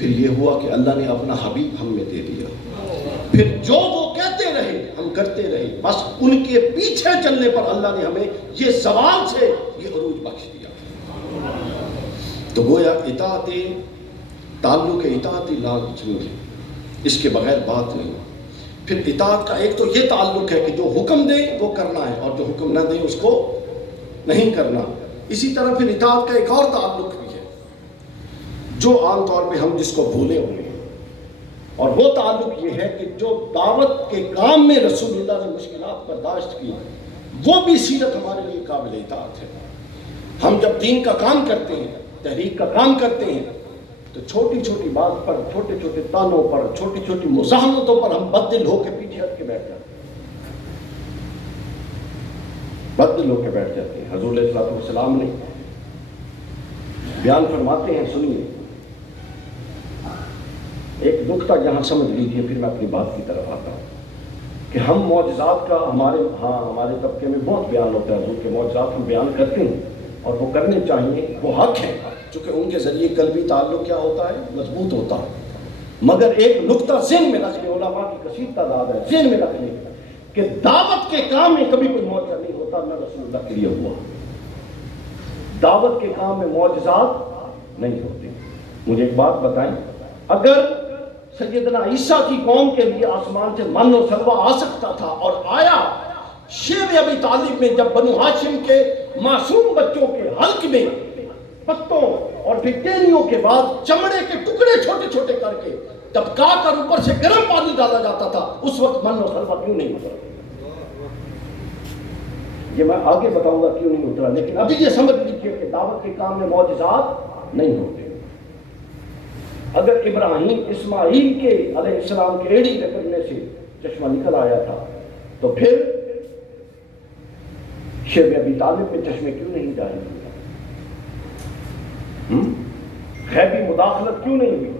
پھر یہ ہوا کہ اللہ نے اپنا حبیب ہم میں دے دیا. پھر جو وہ کہتے رہے ہم کرتے رہے. بس ان کے پیچھے چلنے پر اللہ نے ہمیں یہ زوال سے یہ عروج بخش دیا. تو گویا اطاعت تعلق اطاعت لازم ہے، اس کے بغیر بات نہیں. پھر اطاعت کا ایک تو یہ تعلق ہے کہ جو حکم دے وہ کرنا ہے اور جو حکم نہ دے اس کو نہیں کرنا. اسی طرح پھر اطاعت کا ایک اور تعلق بھی ہے جو عام طور پہ ہم جس کو بھولے ہوئے ہیں، اور وہ تعلق یہ ہے کہ جو دعوت کے کام میں رسول اللہ نے مشکلات برداشت کی وہ بھی سیرت ہمارے لیے قابل اطاعت ہے. ہم جب دین کا کام کرتے ہیں، تحریک کا کام کرتے ہیں، تو چھوٹی چھوٹی بات پر، چھوٹے چھوٹے تانوں پر، چھوٹی چھوٹی مزاحمتوں پر ہم بددل ہو کے پیچھے ہٹ کے بیٹھ جاتے ہیں، بددل ہو کے بیٹھ جاتے ہیں. حضور علیہ السلام نے بیان فرماتے ہیں، سنیے ایک نقطہ یہاں سمجھ لیجیے، پھر میں اپنی بات کی طرف آتا ہوں کہ ہم معجزات کا ہمارے طبقے میں بہت بیان ہوتا ہے. حضور کے معجزات ہم بیان کرتے ہیں اور وہ کرنے چاہیے، وہ حق ہے، چونکہ ان کے ذریعے قلبی تعلق کیا ہوتا ہے؟ مضبوط ہوتا ہے. مگر ایک نقطہ ذہن میں رکھ لیں، علماء کی کثیر تعداد ہے، ذہن میں رکھ لیں کہ دعوت کے کام میں کبھی کوئی معجزہ نہیں ہوتا، نہ رسول اللہ کے لیے ہوا. دعوت کے کام میں معجزات نہیں ہوتے. مجھے ایک بات بتائیں، اگر سیدنا عیسیٰ کی قوم کے لیے آسمان سے من و سلوہ آ سکتا تھا اور آیا، شیب ابی طالب میں جب بنو ہاشم کے معصوم بچوں کے حلق میں پتوں اور پھر ٹہنیوں کے بعد چمڑے کے ٹکڑے چھوٹے چھوٹے کر کے ٹپکا کر اوپر سے گرم پانی ڈالا جاتا تھا، اس وقت من و سلوہ کیوں نہیں اترا؟ یہ میں آگے بتاؤں گا کیوں نہیں اترا، لیکن ابھی یہ سمجھ لیجیے کہ دعوت کے کام میں معجزات نہیں ہوتے. اگر ابراہیم اسماعیل کے علیہ السلام کے ایڑی رگڑنے سے چشمہ نکل آیا تھا تو پھر شیب ابی طالب میں چشمے کیوں نہیں جاری ہوئے؟ غیبی مداخلت کیوں نہیں ہوئی؟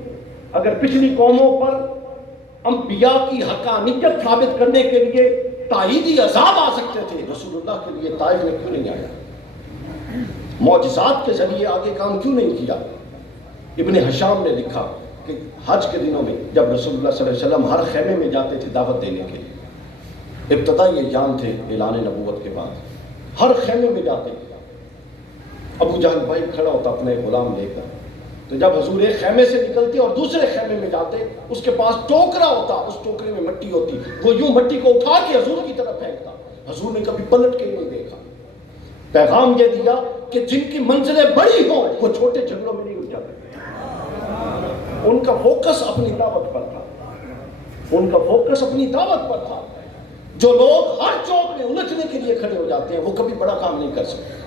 اگر پچھلی قوموں پر انبیاء کی حقانیت ثابت کرنے کے لیے تائیدی عذاب آ سکتے تھے، رسول اللہ کے لیے طائف میں کیوں نہیں آیا؟ معجزات کے ذریعے آگے کام کیوں نہیں کیا؟ ابن حشام نے لکھا کہ حج کے دنوں میں جب رسول اللہ صلی اللہ علیہ وسلم ہر خیمے میں جاتے تھے دعوت دینے کے لیے، ابتدا یہ جان تھے اعلان نبوت کے بعد، ہر خیمے میں جاتے، ابو جہل بھائی کھڑا ہوتا اپنے غلام لے کر، تو جب حضور ایک خیمے سے نکلتے اور دوسرے خیمے میں جاتے، اس کے پاس ٹوکرا ہوتا، اس ٹوکرے میں مٹی ہوتی، وہ یوں مٹی کو اٹھا کے حضور کی طرف پھینکتا. حضور نے کبھی پلٹ کے نہیں دیکھا. پیغام یہ دیا کہ جن کی منزلیں بڑی ہوں وہ چھوٹے جھگڑوں میں نہیں الجھاتے. ان کا فوکس اپنی دعوت پر تھا، ان کا فوکس اپنی دعوت پر تھا. جو لوگ ہر چوک میں الجھنے کے لیے کھڑے ہو جاتے ہیں وہ کبھی بڑا کام نہیں کر سکتے.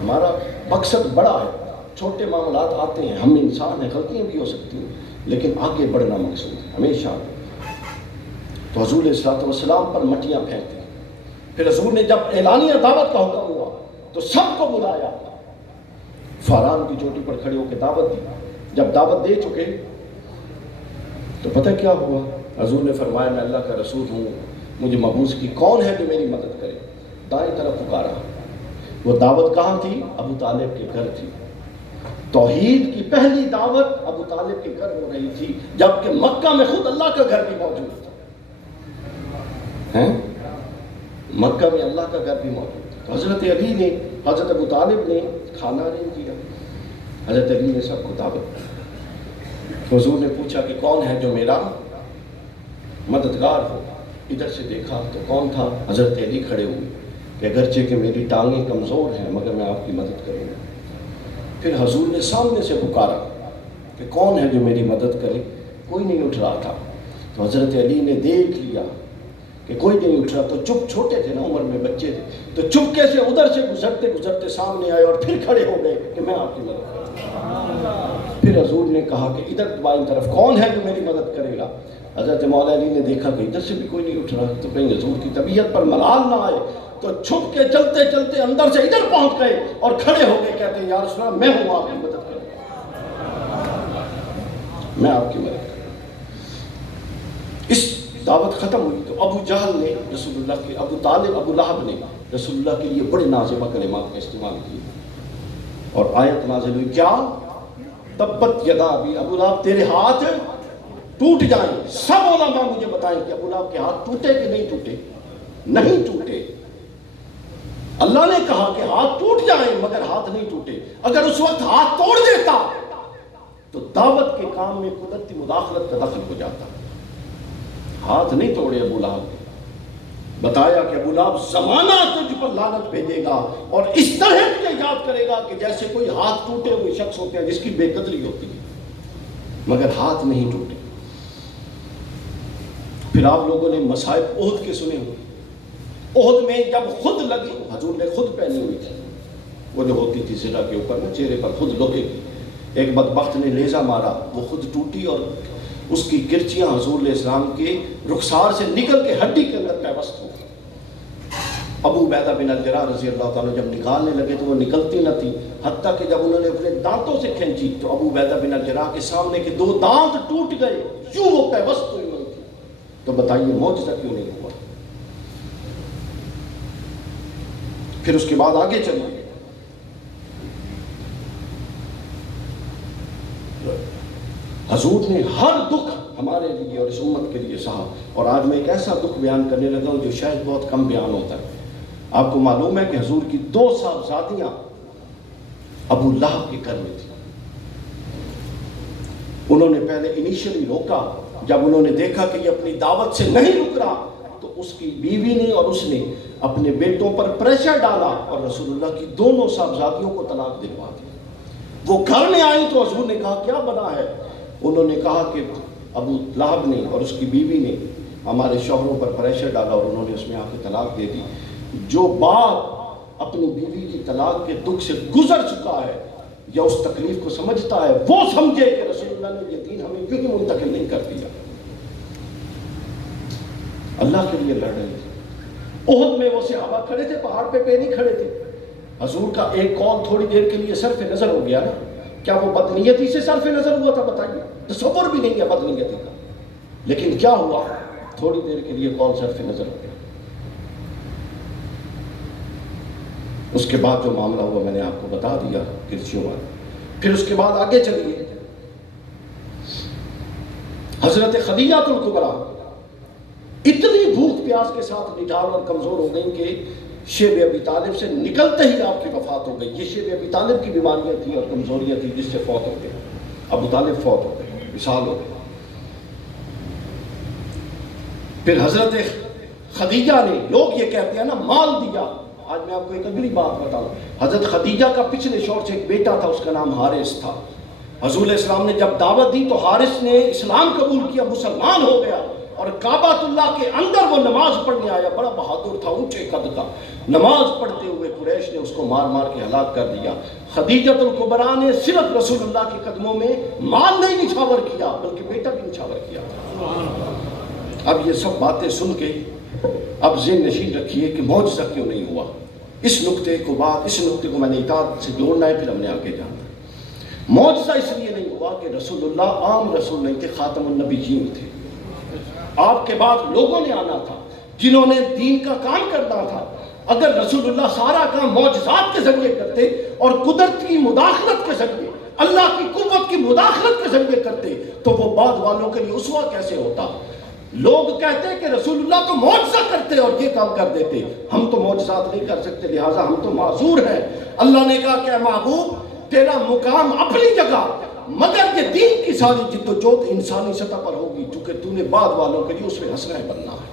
ہمارا مقصد بڑا ہے، چھوٹے معاملات آتے ہیں، ہم انسان ہیں، غلطیاں بھی ہو سکتی ہیں، لیکن آگے بڑھنا مقصود ہے ہمیشہ. تو حضور علیہ الصلوۃ والسلام پر مٹیاں پھینکتے ہیں. پھر حضور نے جب اعلانیہ دعوت کا حکم ہوا تو سب کو بلایا، فاران کی چوٹی پر کھڑے ہو کے دعوت دی. جب دعوت دے چکے تو پتہ کیا ہوا؟ حضور نے فرمایا میں اللہ کا رسول ہوں، مجھے مبعوث کی، کون ہے جو میری مدد کرے؟ دائیں طرف پکارا. وہ دعوت کہاں تھی؟ ابو طالب کے گھر تھی. توحید کی پہلی دعوت ابو طالب کے گھر ہو رہی تھی، جبکہ مکہ میں خود اللہ کا گھر بھی موجود تھا. مکہ میں اللہ کا گھر بھی موجود تھا. حضرت علی نے، حضرت ابو طالب نے کھانا نہیں دیا، حضرت علی نے سب کو دعوت دی. حضور نے پوچھا کہ کون ہے جو میرا مددگار ہو؟ ادھر سے دیکھا تو کون تھا؟ حضرت علی کھڑے ہوئے کہ اگرچہ کہ میری ٹانگیں کمزور ہیں مگر میں آپ کی مدد کروں گا. پھر حضور نے سامنے سے پکارا کہ کون ہے جو میری مدد کرے؟ کوئی نہیں اٹھ رہا تھا. تو حضرت علی نے دیکھ لیا کہ کوئی نہیں اٹھ رہا تو چپ، چھوٹے تھے نا عمر میں، بچے تھے، تو چپکے سے ادھر سے گزرتے گزرتے سامنے آئے اور پھر کھڑے ہو گئے کہ میں آپ کی مدد کروں. پھر حضور نے کہا کہ ادھر بائیں طرف کون ہے جو میری مدد کرے گا؟ حضرت مولا علی نے دیکھا کہ ادھر سے بھی کوئی نہیں اٹھ رہا، تو کہیں حضور کی طبیعت پر ملال نہ آئے تو چھپ کے چلتے چلتے اندر سے ادھر پہنچ گئے اور کھڑے ہو گئے، کہتے ہیں یا رسول اللہ میں ہوں آپ کی مدد کروں، میں آپ کی مدد کروں. اس دعوت ختم ہوئی تو ابو جہل نے رسول اللہ کے، ابو طالب، ابو لہب نے رسول اللہ کے لیے بڑے نازیبہ کلمات کا استعمال کیے اور آیت نازل ہوئی. کیا؟ تبت یدا ابی، ابو لہب تیرے ہاتھ ٹوٹ جائیں. سب علماء مجھے بتائیں کہ ابو لہب کے ہاتھ ٹوٹے کہ نہیں ٹوٹے؟ نہیں ٹوٹے. اللہ نے کہا کہ ہاتھ ٹوٹ جائیں مگر ہاتھ نہیں ٹوٹے. اگر اس وقت ہاتھ توڑ دیتا تو دعوت کے کام میں قدرتی مداخلت کا دخل ہو جاتا. ہاتھ نہیں توڑے ابو لہب نے. بتایا کہ ابو لہب زمانہ تجھ پر لعنت بھیجے گا اور اس طرح تجھے یاد کرے گا کہ جیسے کوئی ہاتھ ٹوٹے ہوئے شخص ہوتے ہیں جس کی بے قدری ہوتی ہے، مگر ہاتھ نہیں ٹوٹے. پھر آپ لوگوں نے مصائب احد کے سنے ہوئے. احد میں جب خود لگی، حضور نے خود پہنی ہوئی تھی، وہ جو ہوتی تھی سرہ کے اوپر نا، چہرے پر خود لوہے کی. ایک بدبخت نے نیزہ مارا، وہ خود ٹوٹی اور اس کی کرچیاں حضور علیہ السلام کے رخسار سے نکل کے ہڈی کے اندر پیوست ہو. ابو عبیدہ بن الجراح رضی اللہ تعالیٰ جب نکالنے لگے تو وہ نکلتی نہ تھی، حتیٰ کہ جب انہوں نے اپنے دانتوں سے کھینچی تو ابو عبیدہ بن الجراح کے سامنے کے 2 دانت ٹوٹ گئے، یوں وہ پیوست ہوئی نہیں تھی. تو بتائیے معجزہ کیوں نہیں ہوا؟ پھر اس کے بعد آگے چلیے. حضور نے ہر دکھ ہمارے لیے اور اس امت کے لیے سہا. اور آج میں ایک ایسا دکھ بیان کرنے لگا ہوں جو شاید بہت کم بیان ہوتا ہے. آپ کو معلوم ہے کہ حضور کی 2 صاحبزادیاں ابو لہب کے گھر میں تھیں. انہوں نے پہلے انیشلی روکا. جب انہوں نے دیکھا کہ یہ اپنی دعوت سے نہیں رک رہا تو اس کی بیوی نے اور اس نے اپنے بیٹوں پر پریشر ڈالا اور رسول اللہ کی دونوں صاحبزادیوں کو طلاق دلوا دی. وہ گھر میں آئی تو حضور نے کہا کیا بنا ہے؟ انہوں نے کہا کہ ابو لہب نے اور اس کی بیوی نے ہمارے شوہروں پر پریشر ڈالا اور انہوں نے اس میں آ کے طلاق دے دی. جو باپ اپنی بیوی کی طلاق کے دکھ سے گزر چکا ہے یا اس تکلیف کو سمجھتا ہے وہ سمجھے کہ رسول اللہ نے یہ دین ہمیں کیوں منتقل نہیں کر دیا. اللہ کے لیے لڑ رہے تھے. احد میں وہ صحابہ کھڑے تھے، پہاڑ پہ نہیں کھڑے تھے. حضور کا ایک قول تھوڑی دیر کے لیے صرف نظر ہو گیا نا. کیا وہ بدنیتی سے صرف نظر ہوا تھا؟ بتائیے. تصور بھی نہیں ہے بدنیتی کا. لیکن کیا ہوا؟ تھوڑی دیر کے لیے قول صرف نظر ہو گیا. اس کے بعد جو معاملہ ہوا میں نے آپ کو بتا دیا کرچیوں والا. پھر اس کے بعد آگے چلیے. حضرت خدیجہ الکبریٰ اتنی بھوک پیاس کے ساتھ نڈال اور کمزور ہو گئیں کہ شیب ابی طالب سے نکلتے ہی آپ کی وفات ہو گئی. یہ شیب ابی طالب کی بیماریاں تھیں اور کمزوریاں تھیں جس سے فوت ہو گئے. ابو طالب فوت ہو گئے، وصال ہو گئے. پھر حضرت خدیجہ نے، لوگ یہ کہتے ہیں نا مال دیا. آج میں آپ کو ایک اگلی بات بتاؤں. حضرت خدیجہ کا پچھلے شوہر سے ایک بیٹا تھا، اس کا نام حارث تھا. حضور علیہ السلام نے جب دعوت دی تو حارث نے اسلام قبول کیا، مسلمان ہو گیا اور کعبۃ اللہ کے اندر وہ نماز پڑھنے آیا. بڑا بہادر تھا، اونچے قد کا. نماز پڑھتے ہوئے قریش نے اس کو مار مار کے ہلاک کر دیا. خدیجہ الکبریٰ نے صرف رسول اللہ کے قدموں میں مال نہیں نچھاور کیا بلکہ بیٹا بھی نچھاور کیا تھا. اب یہ سب باتیں سن کے اب ذہن نشین رکھیے کہ معجزہ کیوں نہیں ہوا. اس نقطے کو میں نے اطاعت سے جوڑنا ہے، پھر ہم نے آگے جانا ہے. معجزہ اس لیے نہیں ہوا کہ رسول اللہ عام رسول نہیں تھے، خاتم النبیین تھے. آپ کے بعد لوگوں نے آنا تھا جنہوں نے دین کا کام کرنا تھا. اگر رسول اللہ سارا کام معجزات کے ذریعے کرتے اور قدرت کی مداخلت کے ذریعے، اللہ کی قوت کی مداخلت کے ذریعے کرتے تو وہ بعد والوں کے لیے اسوہ کیسے ہوتا؟ لوگ کہتے ہیں کہ رسول اللہ تو معجزہ کرتے اور یہ کام کر دیتے. ہم تو معجزات نہیں کر سکتے، لہٰذا ہم تو معذور ہیں. اللہ نے کہا کہ اے محبوب تیرا مقام اپنی جگہ، مگر یہ دین کی ساری جد و جہد انسانی سطح پر ہوگی چونکہ تو نے بعد والوں کے لیے اس میں حسنہ بننا ہے.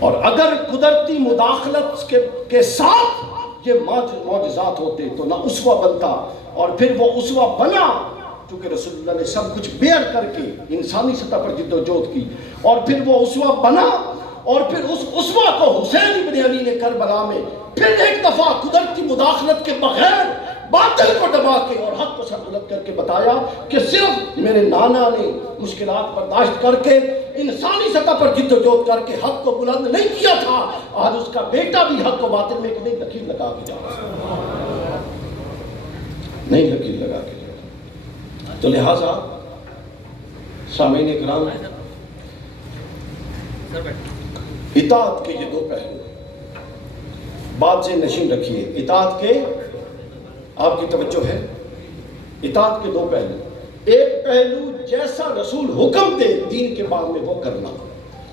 اور اگر قدرتی مداخلت کے ساتھ یہ معجزات ہوتے تو نہ اسوہ بنتا. اور پھر وہ اسوہ بنا کیونکہ رسول اللہ نے سب کچھ بیئر کر کے انسانی سطح پر جد و جہد کی. اور پھر وہ اسوہ بنا اور پھر اس اسوہ کو حسین ابن علی نے کربلا میں پھر ایک دفعہ قدرتی مداخلت کے بغیر باطل کو دبا کے اور حق کو سر بلند کر کے بتایا کہ صرف میرے نانا نے مشکلات برداشت کر کے انسانی سطح پر جد و جہد کر کے حق کو بلند نہیں کیا تھا. آج اس کا بیٹا بھی حق کو باطل میں نہیں لکیر لگا کے جا رہا، نہیں لکیر لگا کے. تو لہٰذا سامعین کرام، اطاعت کے یہ 2 پہلو بات سے نشین رکھیے. اطاعت کے، آپ کی توجہ ہے، اطاعت کے دو پہلو، ایک پہلو جیسا رسول حکم دے دین کے باب میں وہ کرنا،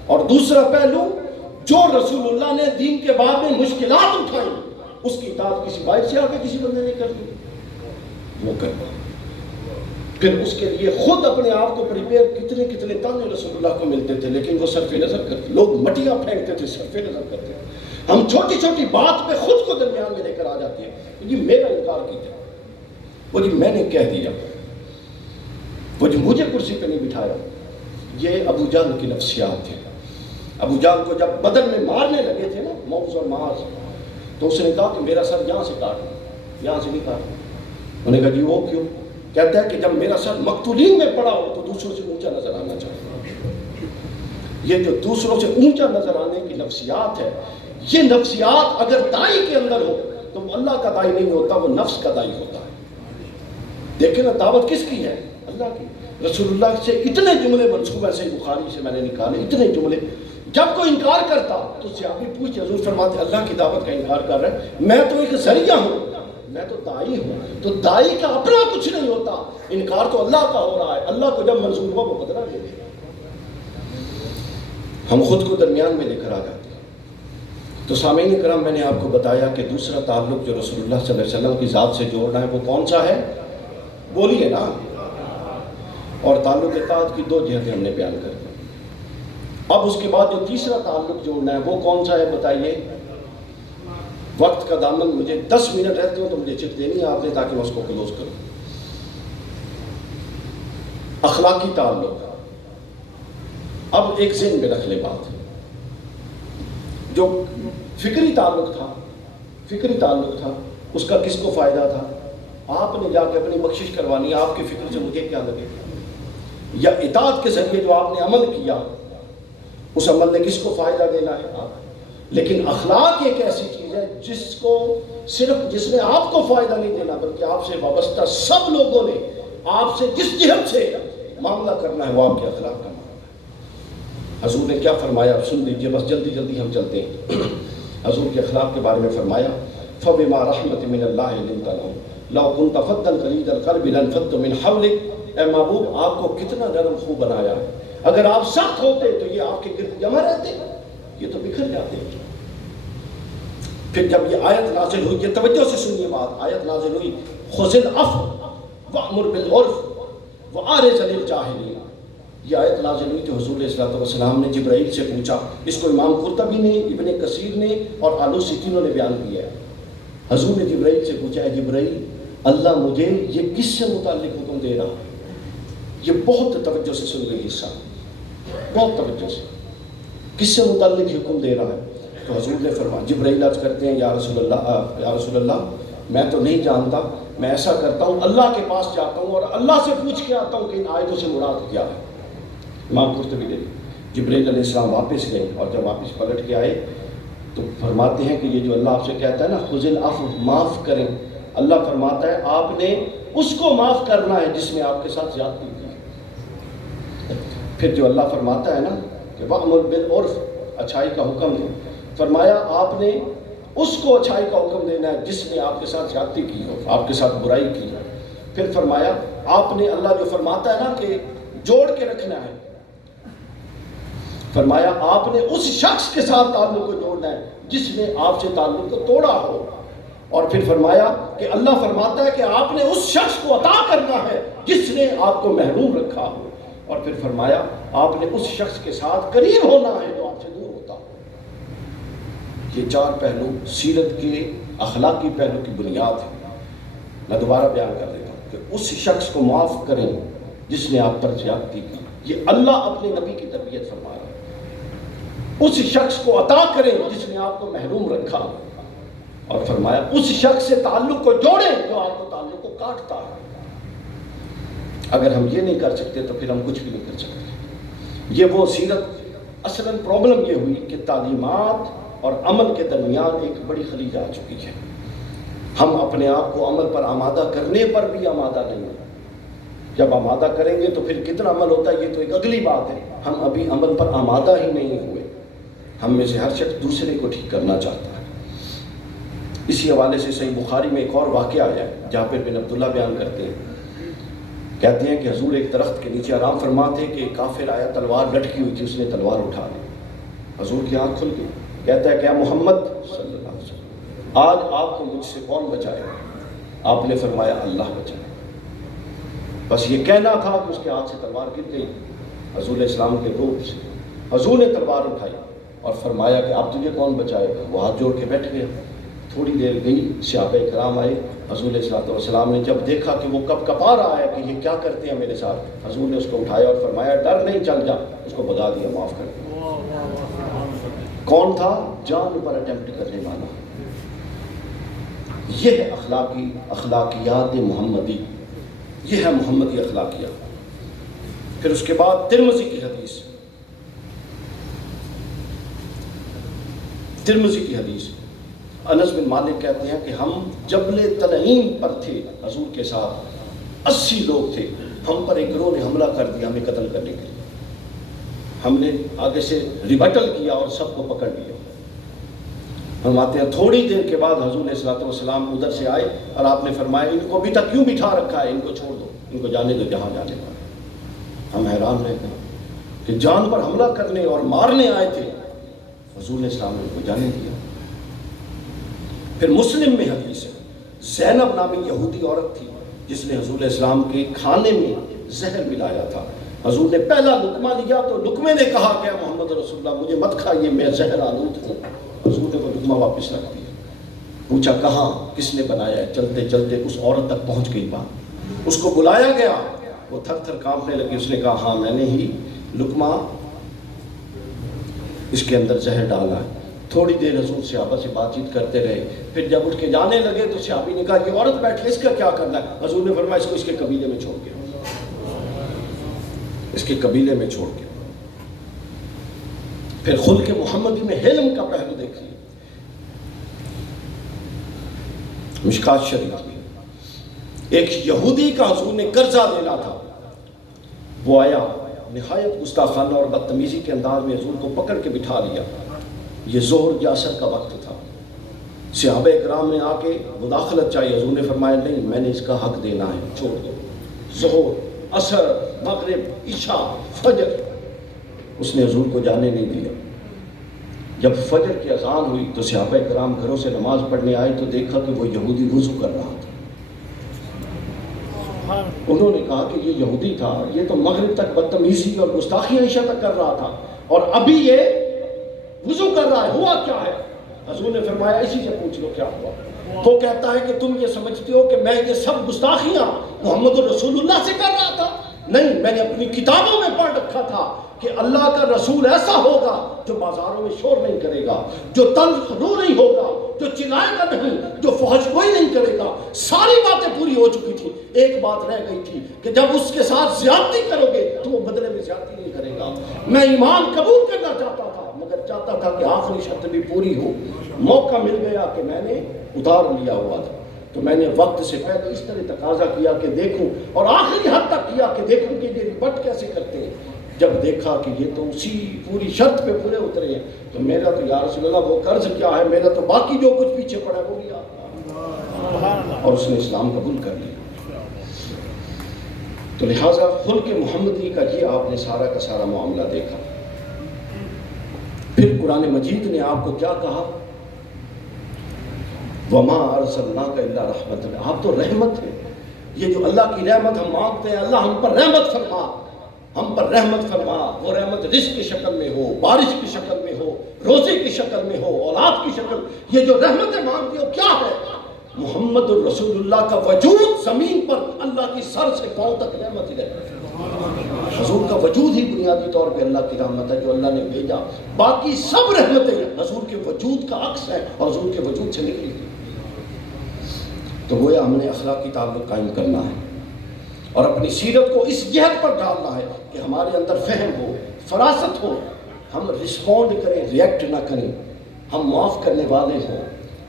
اور دوسرا پہلو جو رسول اللہ نے دین کے باب میں مشکلات اٹھائیں اس کی اطاعت کسی باہر سے آ کے کسی بندے نے کر دی وہ کرنا۔ پھر اس کے لیے خود اپنے آپ کو پریپیئر، کتنے کتنے تانے رسول اللہ کو ملتے تھے لیکن وہ صرف نظر کرتے، لوگ مٹیاں پھینکتے تھے صرف نظر کرتے تھے۔ ہم چھوٹی چھوٹی بات پہ خود کو درمیان میں لے کر آ جاتے ہیں، جی میرا انکار کیجیے، وہ جی میں نے کہہ دیا، وہ جی مجھے کرسی پہ نہیں بٹھایا۔ یہ ابو جہل کی نفسیات تھے۔ ابو جہل کو جب بدر میں مارنے لگے تھے نا موز اور معاذ، تو اس نے کہا کہ میرا سر یہاں سے کاٹنا، یہاں سے نہیں کاٹنا۔ انہوں نے کہا جی وہ کیوں؟ کہتا ہے کہ جب میرا سر مقتولین میں پڑا ہو تو دوسروں سے اونچا نظر آنا چاہیے۔ یہ جو دوسروں سے اونچا نظر آنے کی نفسیات ہے، یہ نفسیات اگر دائی کے اندر ہو تو وہ اللہ کا دائی نہیں ہوتا، وہ نفس کا دائی ہوتا ہے۔ دیکھیں نا دعوت کس کی ہے؟ اللہ کی۔ رسول اللہ سے اتنے جملے منسوب ہے، صحیح بخاری سے میں نے نکالے اتنے جملے۔ جب کوئی انکار کرتا تو صحابی پوچھتے، حضور فرماتے اللہ کی دعوت کا انکار کر رہا ہے، میں تو ایک ذریعہ ہوں، میں تو دائی ہوں۔ تو دائی کا اپنا کچھ نہیں ہوتا، انکار تو اللہ کا ہو رہا ہے، اللہ کو جب منظور ہوا وہ بدلا دے دے۔ ہم خود کو درمیان میں لے کر آ جاتے ہیں۔ تو سامعین کرام، میں نے آپ کو بتایا کہ دوسرا تعلق جو رسول اللہ صلی اللہ علیہ وسلم کی ذات سے جوڑنا ہے وہ کون سا ہے؟ بولیے نا۔ اور تعلق اطاعت کی دو جہتیں ہم نے بیان کر دی۔ اب اس کے بعد جو تیسرا تعلق جوڑنا ہے وہ کون سا ہے بتائیے؟ وقت کا دامن، مجھے 10 منٹ رہتے ہو تو مجھے چٹ دینی ہے آپ نے تاکہ میں اس کو کلوز کروں۔ اخلاقی تعلق۔ اب ایک ذہن میں رکھ لے بات، جو فکری تعلق تھا اس کا کس کو فائدہ تھا؟ آپ نے جا کے اپنی بخشش کروانی، آپ کی فکر سے مجھے کیا لگے؟ یا اطاعت کے ذریعے جو آپ نے عمل کیا اس عمل نے کس کو فائدہ دینا ہے؟ آپ۔ لیکن اخلاق ایک ایسی چیز ہے جس نے آپ کو فائدہ نہیں دینا بلکہ آپ سے وابستہ سب لوگوں نے آپ سے جس جہت سے معاملہ کرنا ہے وہ آپ کے اخلاق کا معاملہ ہے۔ حضور نے کیا فرمایا سن لیجیے، بس جلدی جلدی ہم چلتے ہیں۔ حضور کے اخلاق کے بارے میں فرمایا فَبِمَا رَحْمَةٍ مِّنَ اللَّهِ لِنْتَ لَهُمْ لَوْ كُنْتَ فَظًّا غَلِيظَ الْقَلْبِ لَانفَضُّوا مِنْ حَوْلِكَ۔ اے محبوب آپ کو کتنا نرم خو بنایا ہے، اگر آپ سخت ہوتے تو یہ آپ کے گرد جمع رہتے، یہ تو بکھر جاتے۔ پھر جب یہ آیت نازل ہوئی، یہ توجہ سے سنیے بات، آیت نازل ہوئی خُذِ الْعَفْوَ وَأْمُرْ بِالْعُرْفِ وَأَعْرِضْ عَنِ الْجَاهِلِينَ۔ یہ آیت نازل ہوئی تو حضور علیہ الصلوۃ والسلام نے جبرائیل سے پوچھا، اس کو امام قرطبی نے، ابن کثیر نے اور آلوسی تینوں نے بیان کیا ہے۔ حضور نے جبرائیل سے پوچھا ہے جبرائیل اللہ مجھے یہ کس سے متعلق حکم دے رہا؟ یہ بہت توجہ سے سن گئی حصہ، بہت توجہ سے، کس سے متعلق حکم دے رہا ہے؟ تو حضور نے فرمایا، جبرائیل عرض کرتے ہیں یا رسول اللہ میں تو نہیں جانتا، میں ایسا کرتا ہوں اللہ کے پاس جاتا ہوں اور اللہ سے پوچھ کے آتا ہوں کہ ان آیتوں سے مراد کیا ہے۔ امام قرطبی نے جبرائیل علیہ السلام واپس گئے اور جب واپس پلٹ کے آئے تو فرماتے ہیں کہ یہ جو اللہ آپ سے کہتا ہے نا خُذِ الْعَفْوَ، معاف کریں، اللہ فرماتا ہے آپ نے اس کو معاف کرنا ہے جس نے آپ کے ساتھ زیادتی کی۔ پھر جو اللہ فرماتا ہے نا کہ وَأْمُرْ بِالْعُرْفِ، اچھائی کا حکم دے، فرمایا آپ نے اس کو اچھائی کا حکم دینا ہے جس نے آپ کے ساتھ زیادتی کی ہو، آپ کے ساتھ برائی کی ہو۔ پھر فرمایا آپ نے، اللہ جو فرماتا ہے نا کہ جوڑ کے رکھنا ہے، فرمایا آپ نے اس شخص کے ساتھ تعلق کو جوڑنا ہے جس نے آپ سے تعلق کو توڑا ہو۔ اور پھر فرمایا کہ اللہ فرماتا ہے کہ آپ نے اس شخص کو عطا کرنا ہے جس نے آپ کو محروم رکھا ہو۔ اور پھر فرمایا آپ نے اس شخص کے ساتھ قریب ہونا ہے جو آپ سے دور ہوتا ہو۔ یہ 4 پہلو سیرت کے اخلاقی پہلو کی بنیاد ہے۔ میں دوبارہ بیان کر دیتا ہوں کہ اس شخص کو معاف کریں جس نے آپ پر زیادتی کی، یہ اللہ اپنے نبی کی تربیت فرما رہا ہے۔ اس شخص کو عطا کریں جس نے آپ کو محروم رکھا، اور فرمایا اس شخص سے تعلق کو جوڑیں جو آپ کو تعلق کو کاٹتا ہے۔ اگر ہم یہ نہیں کر سکتے تو پھر ہم کچھ بھی نہیں کر سکتے۔ یہ وہ سیرت، اصلاً پرابلم یہ ہوئی کہ تعلیمات اور عمل کے درمیان ایک بڑی خلیج آ چکی ہے۔ ہم اپنے آپ کو عمل پر آمادہ کرنے پر بھی آمادہ نہیں ہیں۔ جب آمادہ کریں گے تو پھر کتنا عمل ہوتا ہے یہ تو ایک اگلی بات ہے، ہم ابھی عمل پر آمادہ ہی نہیں ہوئے۔ ہم میں سے ہر شخص دوسرے کو ٹھیک کرنا چاہتا ہے۔ اسی حوالے سے صحیح بخاری میں ایک اور واقعہ آیا ہے، جابر بن عبداللہ بیان کرتے ہیں کہتے ہیں کہ حضور ایک درخت کے نیچے آرام فرما تھے کہ کافر آیا، تلوار لٹکی ہوئی تھی، اس نے تلوار اٹھا لی، حضور کی آنکھ کھل گئی، کہتا ہے کہ محمد صلی اللہ علیہ وسلم آج آپ کو مجھ سے کون بچائے؟ آپ نے فرمایا اللہ بچائے۔ بس یہ کہنا تھا کہ اس کے ہاتھ سے تلوار گر گئی حضور علیہ السلام کے روپ سے۔ حضور نے تلوار اٹھائی اور فرمایا کہ آپ تجھے کون بچائے گا؟ وہ ہاتھ جوڑ کے بیٹھ گیا۔ تھوڑی دیر گئی، صحابہ کرام آئے، حضور علیہ السلام نے جب دیکھا کہ وہ کب کپا رہا ہے کہ یہ کیا کرتے ہیں میرے ساتھ، حضور نے اس کو اٹھایا اور فرمایا ڈر نہیں، چل جا، اس کو بھگا دیا، معاف کر دیا۔ کون تھا؟ جان پر اٹیمپٹ کرنے والا۔ یہ ہے اخلاقیات محمدی، یہ ہے محمدی اخلاقیات۔ پھر اس کے بعد ترمذی کی حدیث، انس بن مالک کہتے ہیں کہ ہم جبل تنعیم پر تھے حضور کے ساتھ، 80 لوگ تھے، ہم پر ایک گروہ نے حملہ کر دیا ہمیں قتل کرنے کے لیے، ہم نے آگے سے ریبٹل کیا اور سب کو پکڑ لیا۔ فرماتے ہیں تھوڑی دیر کے بعد حضور علیہ السلام ادھر سے آئے اور آپ نے فرمایا ان کو ابھی تک کیوں بٹھا رکھا ہے، ان کو چھوڑ دو، ان کو جانے دو جہاں جانے کا۔ ہم حیران رہ گئے کہ جان پر حملہ کرنے اور مارنے آئے تھے، حضور علیہ السلام نے ان کو جانے دیا۔ پھر مسلم میں حدیث ہے، زینب نامی یہودی عورت تھی جس نے حضور علیہ السلام کے کھانے میں زہر ملایا تھا۔ حضور نے پہلا لقمہ لیا تو لقمے نے کہا کہ محمد رسول اللہ مجھے مت کھائیے، میں زہر آلود ہوں۔ حضور نے وہ لقمہ واپس رکھ دیا۔ پوچھا کہاں، کس نے بنایا ہے؟ چلتے چلتے اس عورت تک پہنچ گئی بات، اس کو بلایا گیا، وہ تھر تھر کانپنے لگی، اس نے کہا ہاں میں نے ہی لقمہ اس کے اندر زہر ڈالا ہے۔ تھوڑی دیر حضور صحابہ سے بات چیت کرتے رہے، پھر جب اٹھ کے جانے لگے تو صحابی نے کہا یہ عورت بیٹھی، اس کا کیا کرنا ہے؟ حضور نے فرمایا اس کو اس کے قبیلے میں چھوڑ کے، اس کے قبیلے میں چھوڑ کے۔ پھر خلق محمدی میں حلم کا پہلو دیکھیے، مشکات شریف میں ایک یہودی کا حضور نے قرضہ دینا تھا، وہ آیا نہایت گستاخانہ اور بدتمیزی کے انداز میں حضور کو پکڑ کے بٹھا لیا۔ یہ ظہر یا عصر کا وقت تھا، صحابہ اکرام نے آ کے مداخلت چاہیے، حضور نے فرمایا نہیں میں نے اس کا حق دینا ہے، چھوڑ دو۔ ظہر، عصر، مغرب، عشاء، فجر، اس نے حضور کو جانے نہیں دیا۔ جب فجر کی اذان ہوئی تو صحابہ کرام گھروں سے نماز پڑھنے آئے تو دیکھا کہ وہ یہودی وضو کر رہا تھا۔ انہوں نے کہا کہ یہ یہودی تھا، یہ تو مغرب تک بدتمیزی اور گستاخی عائشہ تک کر رہا تھا اور ابھی یہ وضو کر رہا ہے، ہوا کیا ہے؟ حضور نے فرمایا اسی سے پوچھ لو کیا ہوا۔ تو کہتا ہے کہ تم یہ سمجھتے ہو کہ میں یہ سب گستاخیاں محمد رسول اللہ سے کر رہا تھا؟ نہیں، میں نے اپنی کتابوں میں پڑھ رکھا تھا کہ اللہ کا رسول ایسا ہوگا جو بازاروں میں شور نہیں کرے گا، جو تلخ رو نہیں ہوگا، جو چلائے گا نہیں، جو فحش گوئی نہیں کرے گا۔ ساری باتیں پوری ہو چکی تھی، ایک بات رہ گئی تھی کہ جب اس کے ساتھ زیادتی کرو گے تو وہ بدلے میں زیادتی نہیں کرے گا۔ میں ایمان قبول کرنا چاہتا تھا مگر چاہتا تھا کہ آخری شرط بھی پوری ہو۔ موقع مل گیا کہ میں نے اتار لیا ہوا تھا تو میں نے وقت سے پہلے اس طرح تقاضا کیا کہ دیکھوں، اور آخری حد تک کیا کہ دیکھوں کہ یہ رپٹ کیسے کرتے ہیں۔ جب دیکھا کہ یہ تو اسی پوری شرط پہ پورے اترے ہیں تو میرا تو یا رسول اللہ وہ قرض کیا ہے، میرا تو باقی جو کچھ پیچھے پڑا ہے وہ بھی آپ، اور اس نے اسلام قبول کر لیا۔ تو لہٰذا خلق محمدی کا یہ آپ نے سارا کا سارا معاملہ دیکھا۔ پھر قرآن مجید نے آپ کو کیا کہا؟ وَمَا أَرْسَلْنَاكَ إِلَّا رَحْمَةً، آپ تو رحمت ہے۔ یہ جو اللہ کی رحمت ہم مانگتے ہیں، اللہ ہم پر رحمت فرما، ہم پر رحمت فرما، وہ رحمت رزق کی شکل میں ہو، بارش کی شکل میں ہو، روزے کی شکل میں ہو، اولاد کی شکل، یہ جو رحمتیں مانگتے ہو کیا ہے؟ محمد الرسول اللہ کا وجود زمین پر اللہ کی سر سے پاؤں تک رحمت ہی رحمت ہے۔ حضور کا وجود ہی بنیادی طور پہ اللہ کی رحمت ہے جو اللہ نے بھیجا، باقی سب رحمتیں حضور کے وجود کا عکس ہے اور حضور کے وجود سے نکلی تھی۔ تو گویا ہم نے اخلاقی تعلق قائم کرنا ہے اور اپنی سیرت کو اس جہت پر ڈالنا ہے کہ ہمارے اندر فہم ہو، فراست ہو، ہم رسپونڈ کریں، ریئیکٹ نہ کریں، ہم معاف کرنے والے ہوں،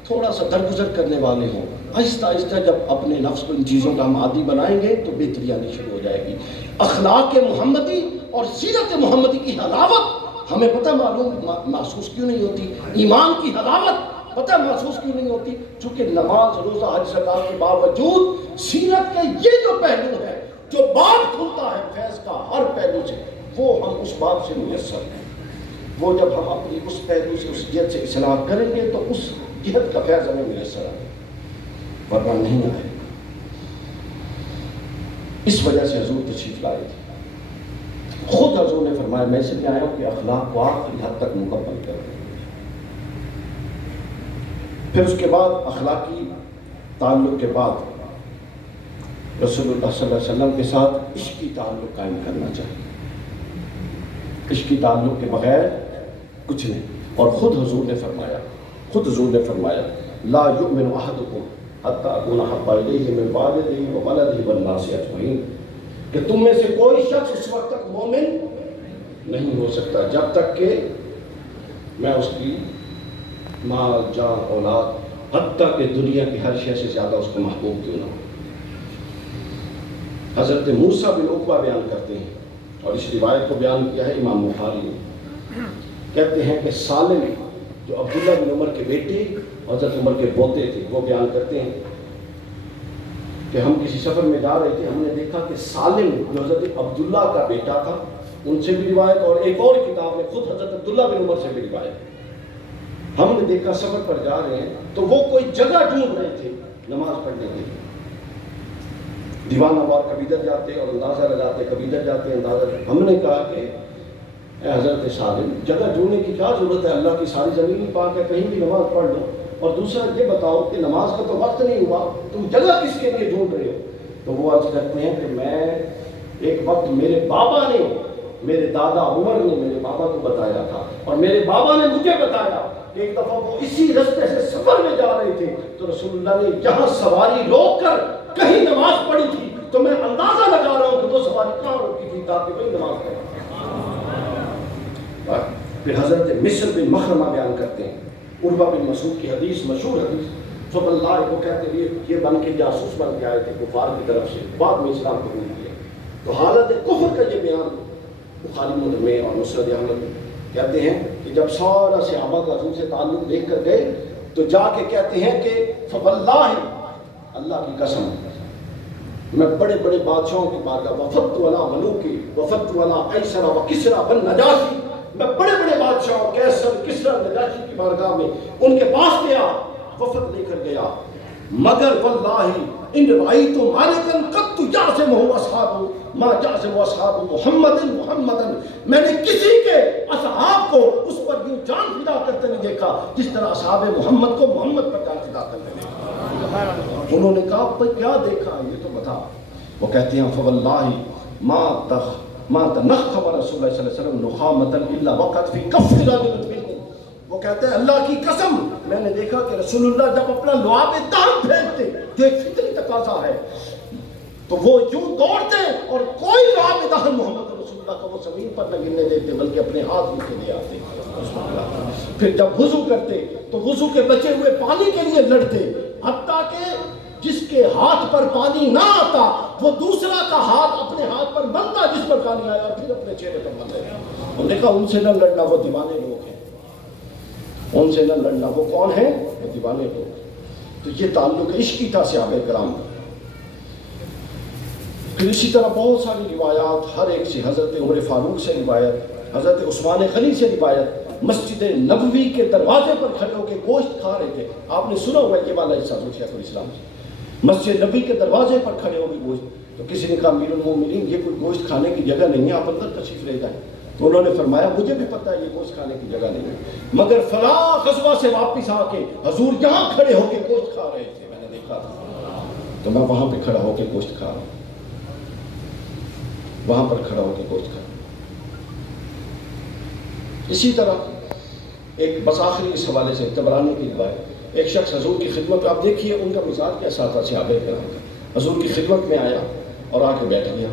تھوڑا سا درگزر کرنے والے ہوں۔ آہستہ آہستہ جب اپنے نفس کو ان چیزوں کا ہم عادی بنائیں گے تو بہتری آنی شروع ہو جائے گی۔ اخلاق محمدی اور سیرت محمدی کی حلاوت ہمیں پتہ معلوم محسوس کیوں نہیں ہوتی؟ ایمان کی حلاوت پتہ محسوس کیوں نہیں ہوتی؟ چونکہ نماز، روزہ، حج، زکات کے باوجود سیرت کے یہ جو پہلو ہیں جو باب کھلتا ہے فیض کا ہر پہلو سے، وہ ہم اس باب سے میسر ہیں۔ وہ جب ہم اپنی اس پہلو سے اس جہت سے اصلاح کریں گے تو اس جہت کا فیض ہمیں میسر آئے، ورنہ نہیں آئے۔ اس وجہ سے حضور تشریف لائے تھے۔ خود حضور نے فرمایا میں اس لیے آیا ہوں کہ اخلاق کو آخری حد تک مکمل کر دیں۔ پھر اس کے بعد اخلاقی تعلق کے بعد رسول اللہ صلی اللہ علیہ وسلم کے ساتھ عشقی تعلق قائم کرنا چاہیے۔ عشقی تعلق کے بغیر کچھ نہیں۔ اور خود حضور نے فرمایا لا یؤمن احدکم حتی اکون احب الیہ من والدہ وولدہ والناس اجمعین، کہ تم میں سے کوئی شخص اس وقت تک مومن نہیں ہو سکتا جب تک کہ میں اس کی مال جان اولاد حتیٰ کہ دنیا کی ہر شے سے زیادہ اس کو محبوب کیوں نہ ہو۔ حضرت موسیٰ بن عقبہ بیان کرتے ہیں، اور اس روایت کو بیان کیا ہے امام بخاری نے، کہتے ہیں کہ سالم جو عبداللہ بن عمر کے بیٹے حضرت عمر کے پوتے تھے، وہ بیان کرتے ہیں کہ ہم کسی سفر میں جا رہے تھے، ہم نے دیکھا کہ سالم جو حضرت عبداللہ کا بیٹا تھا، ان سے بھی روایت، اور ایک اور کتاب میں خود حضرت عبداللہ بن عمر سے بھی روایت، ہم نے دیکھا سفر پر جا رہے ہیں تو وہ کوئی جگہ ڈھونڈ رہے تھے نماز پڑھنے کے لیے۔ دیوانہ وار کبھی ادھر جاتے اور اندازہ لگاتے، کبھی ادھر جاتے اندازہ لگاتے۔ ہم نے کہا کہ اے حضرت سالم، جگہ ڈھونڈنے کی کیا ضرورت ہے؟ اللہ کی ساری زمین ہی پاک ہے، کہیں بھی نماز پڑھ لو۔ اور دوسرا یہ بتاؤ کہ نماز کا تو وقت نہیں ہوا، تم جگہ کس کے لیے ڈھونڈ رہے ہو؟ تو وہ عرض کرتے ہیں کہ میں ایک وقت میرے بابا نے، میرے دادا عمر نے میرے بابا کو بتایا تھا، اور میرے بابا نے مجھے بتایا کہ ایک دفعہ وہ اسی رستے سے سفر میں جا رہے تھے تو رسول اللہ نے جہاں سواری روک کر کہیں نماز پڑھی تھی، تو میں اندازہ لگا رہا ہوں کہ وہ سواری کہاں روکی تھی تاکہ وہی نماز پڑھے۔ پھر حضرت مصر بن مخرمہ بیان کرتے ہیں، عروہ بن مسعود کی حدیث، مشہور حدیث، فواللہ وہ کہتے ہیں یہ بن کے جاسوس بن کے آئے تھے کفار کی طرف سے، بعد میں اسلام قبول کیا۔ تو حالت کفر کا یہ بیان بخاری مسلم میں اور مسند احمد میں کہتے ہیں کہ جب سارا صحابہ کا حضور سے تعلق دیکھ کر گئے تو جا کے کہتے ہیں کہ فواللہ اللہ کی قسم میں بڑے بڑے بادشاہوں کی بارگاہ، وفدت علی ملوکی وفدت علی قیصر و کسریٰ والنجاشی، میں بڑے بڑے بادشاہوں قیصر کسریٰ نجاشی کی بارگاہ میں ان کے پاس گیا، وفد لے کر گیا، مگر واللہ ان رأیت مالکا قط یعصمہ اصحابہ ما یعصم اصحاب محمدا، میں نے کسی کے اصحاب کو اس پر یوں جان فدا کرتے نہیں دیکھا جس طرح اصحاب محمد کو محمد پر جان فدا کرتے دیکھا۔ انہوں نے کہا بھئی کیا دیکھا یہ تو بتا۔ وہ کہتے ہیں فواللہ ما تنخم رسول اللہ صلی اللہ علیہ وسلم نخامۃ الا وقعت فی کف رجل منهم، وہ کہتے ہیں اللہ کی قسم میں نے دیکھا کہ رسول اللہ جب اپنا لعاب دہن پھینکتے جو ایک فطری تقاضا ہے تو وہ یوں دوڑتے اور کوئی لعاب دہن محمد رسول اللہ کو وہ زمین پر نہ گرنے دیتے بلکہ اپنے ہاتھ میں لے آتے۔ پھر جب وضو کرتے تو وضو کے بچے ہوئے پانی کے لیے لڑتے، حتیٰ کہ جس کے ہاتھ پر پانی نہ آتا وہ دوسرا کا ہاتھ اپنے ہاتھ پر بنتا جس پر پانی آیا اور پھر اپنے چہرے پر بن لیتا۔ اور دیکھا ان سے نہ لڑنا، وہ دیوانے لوگ ہیں، ان سے نہ لڑنا، وہ کون ہیں؟ وہ دیوانے لوگ۔ تو یہ تعلق عشقی تھا صحابہ کرام کا۔ پھر اسی طرح بہت ساری روایات ہر ایک سے، حضرت عمر فاروق سے روایت، حضرت عثمان غنی سے روایت، مسجد نبوی کے دروازے پر کھڑے ہو کے گوشت کھا رہے تھے۔ آپ نے سنا ہوا یہ والا حصہ شیخ الاسلام سے، مسجد نبوی کے دروازے پر کھڑے ہو کے گوشت، تو کسی نے کہا امیر المومنین یہ کوئی گوشت کھانے کی جگہ نہیں ہے، آپ اندر تشریف لے جائیں۔ تو انہوں نے فرمایا مجھے بھی پتہ ہے یہ گوشت کھانے کی جگہ نہیں ہے، مگر فلاں غزوہ سے واپس آ کے حضور یہاں کھڑے ہو کے گوشت کھا رہے تھے، میں نے دیکھا تھا، تو میں وہاں پہ کھڑا ہو کے گوشت کھا رہا ہوں، وہاں پر کھڑا ہو کے گوشت کھا رہا ہوں۔ اسی طرح ایک بس آخری اس حوالے سے طبرانی کی روایت، ایک شخص حضور کی خدمت، آپ دیکھیے ان کا مزاج کیسا تھا صحابہ کرام کا، حضور کی خدمت میں آیا اور آ کے بیٹھ گیا۔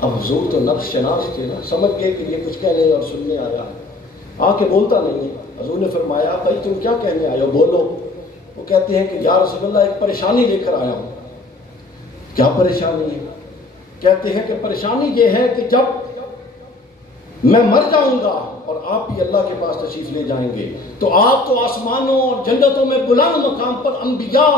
اب حضور تو نفس شناس تھے نا، سمجھ گئے کہ یہ کچھ کہنے اور سننے آیا ہے، آ کے بولتا نہیں ہے۔ حضور نے فرمایا بھائی تم کیا کہنے آئے ہو، بولو۔ وہ کہتے ہیں کہ یا رسول اللہ ایک پریشانی لے کر آیا ہوں۔ کیا پریشانی ہے؟ کہتے ہیں کہ پریشانی یہ ہے کہ جب میں مر جاؤں گا اور آپ بھی اللہ کے پاس تشریف لے جائیں گے تو آپ تو آسمانوں اور جنتوں میں بلند مقام پر انبیاء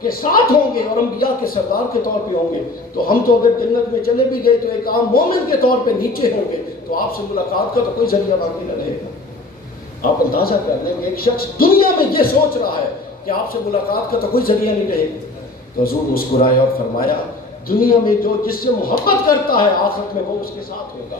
کے ساتھ ہوں گے اور انبیاء کے سردار کے طور پہ ہوں گے، تو ہم تو اگر جنت میں چلے بھی گئے تو ایک عام مومن کے طور پہ نیچے ہوں گے، تو آپ سے ملاقات کا تو کوئی ذریعہ باقی نہ رہے گا۔ آپ اندازہ کر لیں کہ ایک شخص دنیا میں یہ سوچ رہا ہے کہ آپ سے ملاقات کا تو کوئی ذریعہ نہیں رہے گا، تو حضور مسکرائے اور فرمایا دنیا میں جو جس سے محبت کرتا ہے آخرت میں وہ اس کے ساتھ ہوگا۔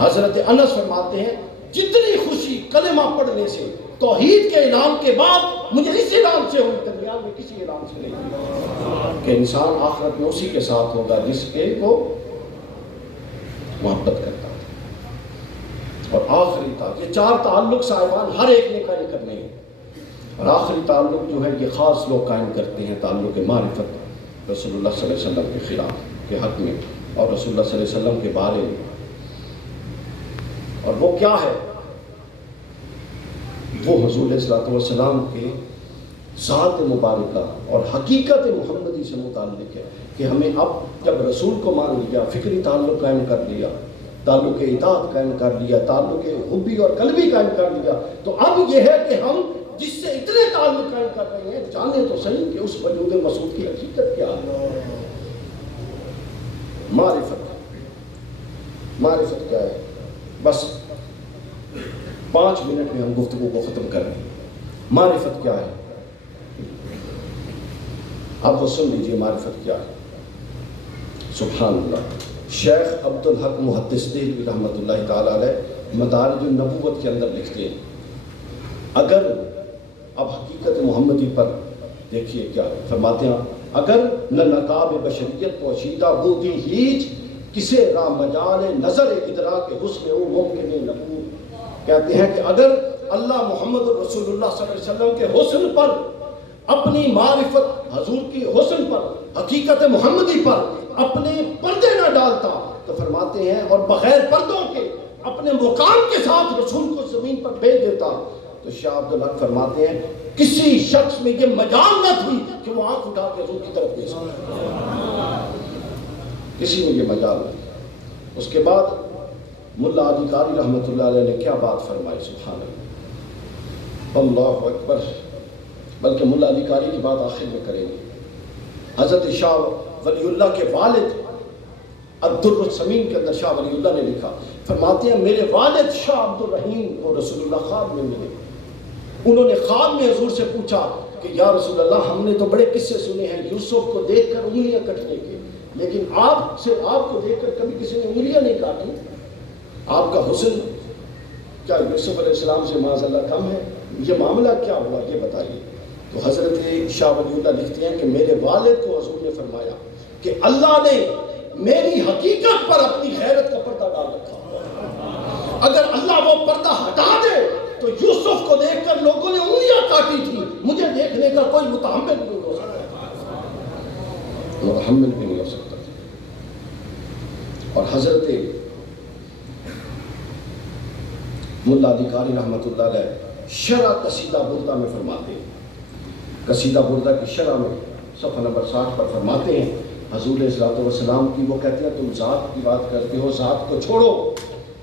حضرت انس فرماتے ہیں جتنی خوشی کلمہ پڑھنے سے، توحید کے اعلان کے بعد مجھے اس اعلان سے ہوئی، دنیا میں کسی اعلان سے نہیں ہوئی، کہ انسان آخرت میں اسی کے ساتھ ہوگا جس کے وہ محبت کرتا ہے۔ اور آخری تعلق، یہ 4 تعلق صاحبان ہر ایک نے قائم کرنے ہیں، اور آخری تعلق جو ہے یہ خاص لوگ قائم کرتے ہیں، تعلق معرفت رسول اللہ صلی اللہ علیہ وسلم کے خلاف کے حق میں اور رسول اللہ صلی اللہ علیہ وسلم کے بارے میں۔ اور وہ کیا ہے؟ وہ حضور علیہ الصلوۃ والسلام کے ذات مبارکہ اور حقیقت محمدی سے متعلق ہے، کہ ہمیں اب جب رسول کو مان لیا، فکری تعلق قائم کر لیا، تعلق اطاعت قائم کر لیا، تعلق حبی اور قلبی قائم کر لیا، تو اب یہ ہے کہ ہم جس سے اتنے تعلق قائم کر رہے ہیں جانے تو صحیح کہ اس وجود مسعود کی حقیقت کیا ہے۔ معرفت کیا ہے؟ بس 5 منٹ میں ہم گفتگو کو ختم کر رہے ہیں۔ معرفت کیا ہے؟ اب وہ سن لیجئے معرفت کیا ہے۔ سبحان اللہ، شیخ عبد الحق محدث دہلوی رحمۃ اللہ تعالیٰ علیہ مدارج النبوت کے اندر لکھتے ہیں، اگر اب حقیقت محمدی پر دیکھیے کیا فرماتے ہیں، اگر نہ نقاب بشریت پوشیدہ بودی ہیچ کسے را مجال نظر ادراک حسن او ممکن نبود۔ کہتے ہیں کہ اگر اللہ محمد رسول اللہ صلی اللہ علیہ وسلم کے حسن پر، اپنی معرفت حضور کی حسن پر، حقیقت محمدی پر اپنے پردے نہ ڈالتا، تو فرماتے ہیں اور بغیر پردوں کے اپنے مقام کے ساتھ رسول کو زمین پر بھیج دیتا، تو شاہ عبد الحق فرماتے ہیں کسی شخص میں یہ مجال نہ تھی کہ وہ آنکھ اٹھا کے حضور کی طرف دیکھ سکتا، کسی میں یہ مجال نہیں۔ اس کے بعد ملا علی قاری رحمۃ اللہ علیہ نے کیا بات فرمائی، سبحان اللہ، اللہ اکبر۔ بلکہ ملا علی قاری کی بات آخر میں کریں گے۔ حضرت شاہ ولی اللہ کے والد الدر السمین کے اندر شاہ ولی اللہ نے لکھا، فرماتے ہیں میرے والد شاہ عبد الرحیم کو رسول اللہ خواب میں ملے، انہوں نے خواب میں حضور سے پوچھا کہ یا رسول اللہ ہم نے تو بڑے قصے سنے ہیں یوسف کو دیکھ کر انگلیاں کٹنے کے، لیکن آپ کو دیکھ کر کبھی کسی نے انگلیاں نہیں کاٹی، آپ کا حسن کیا یوسف علیہ السلام سے معاذ اللہ کم ہے؟ یہ معاملہ کیا ہوا یہ بتائیے۔ تو حضرت شاہ ولی اللہ لکھتے ہیں کہ میرے والد کو حضور نے فرمایا کہ اللہ نے میری حقیقت پر اپنی غیرت کا پردہ ڈال رکھا، اگر اللہ وہ پردہ ہٹا دے تو یوسف کو دیکھ کر لوگوں نے انگلیاں کاٹی تھی، مجھے دیکھنے کا کوئی متحمل نہیں ہو سکتا، متحمل بھی نہیں ہو سکتا۔ اور حضرت ملا علی قاری رحمۃ اللہ علیہ شرح قصیدہ بردہ میں فرماتے ہیں، قصیدہ بردہ کی شرح میں صفحہ نمبر 60 پر فرماتے ہیں حضور علیہ الصلوۃ والسلام کی، وہ کہتے ہیں تم ذات کی بات کرتے ہو، ذات کو چھوڑو،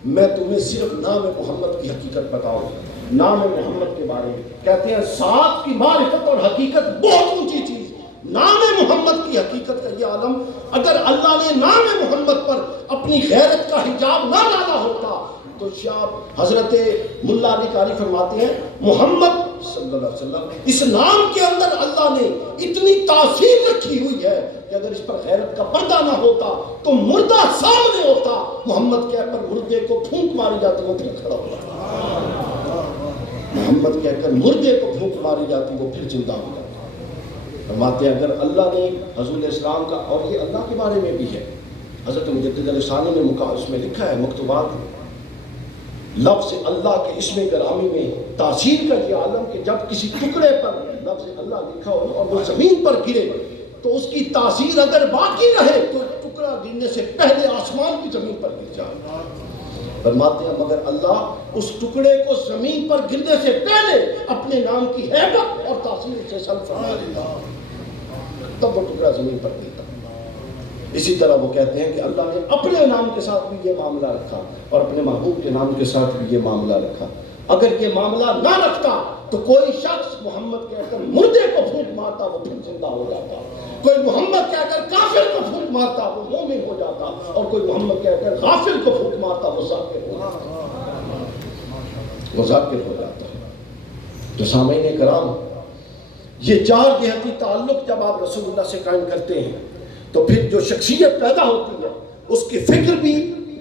میں تمہیں صرف نام محمد کی حقیقت بتاؤں، نام محمد کے بارے میں۔ کہتے ہیں ذات کی معرفت اور حقیقت بہت اونچی چیز، نام محمد کی حقیقت کا یہ عالم، اگر اللہ نے نام محمد پر اپنی غیرت کا حجاب نہ ڈالا ہوتا تو شاہ حضرت ملا علی قاری فرماتے ہیں محمد صلی اللہ علیہ وسلم اس نام کے اندر اللہ نے اتنی تاثیر رکھی ہوئی ہے کہ اگر اس پر غیرت کا پردہ نہ ہوتا تو مردہ سامنے ہوتا، محمد کہہ کر مردے کو پھونک ماری جاتی وہ پھر کھڑا ہوتا، محمد کہہ کر مردے کو پھونک ماری جاتی وہ پھر زندہ ہو جاتا۔ فرماتے ہیں اگر اللہ نے حضور علیہ السلام کا، اور یہ اللہ کے بارے میں بھی ہے، حضرت مجدد علیہ ثانی نے اس میں لکھا ہے مکتوبات میں، لفظ اللہ کے اسم گرامی میں تاثیر کا یہ عالم کہ جب کسی ٹکڑے پر لفظ اللہ لکھا ہو اور وہ زمین پر گرے تو اس کی تاثیر اگر باقی رہے تو ٹکڑا گرنے سے پہلے آسمان کی زمین پر گر جائے۔ فرماتے ہیں مگر اللہ اس ٹکڑے کو زمین پر گرنے سے پہلے اپنے نام کی ہیبت اور تاثیر سے سلب فرما لیتا، تب وہ ٹکڑا زمین پر گرتا۔ اسی طرح وہ کہتے ہیں کہ اللہ نے اپنے نام کے ساتھ بھی یہ معاملہ رکھا اور اپنے محبوب کے نام کے ساتھ بھی یہ معاملہ رکھا۔ اگر یہ معاملہ نہ رکھتا تو کوئی شخص محمد کہہ کر مردے کو پھونک مارتا وہ پھر زندہ ہو جاتا، کوئی محمد کہہ کر کافر کو پھونک مارتا وہ مومن ہو جاتا، اور کوئی محمد کہہ کر غافل کو پھونک مارتا وہ ذاکر ہو جاتا، وہ ذاکر ہو جاتا۔ تو سامعین کرام، یہ چار جہتی تعلق جب آپ رسول اللہ سے قائم کرتے ہیں تو پھر جو شخصیت پیدا ہوتی ہے اس کی فکر بھی